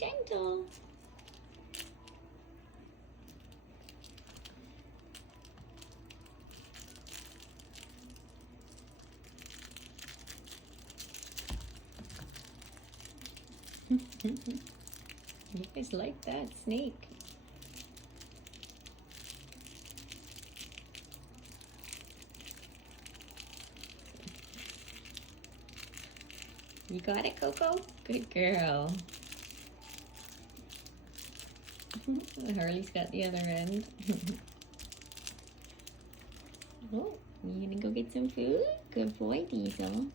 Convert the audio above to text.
gentle. You guys like that snake. You got it, Coco? Good girl. Harley's got the other end. Oh, you gonna go get some food? Good boy, Diesel.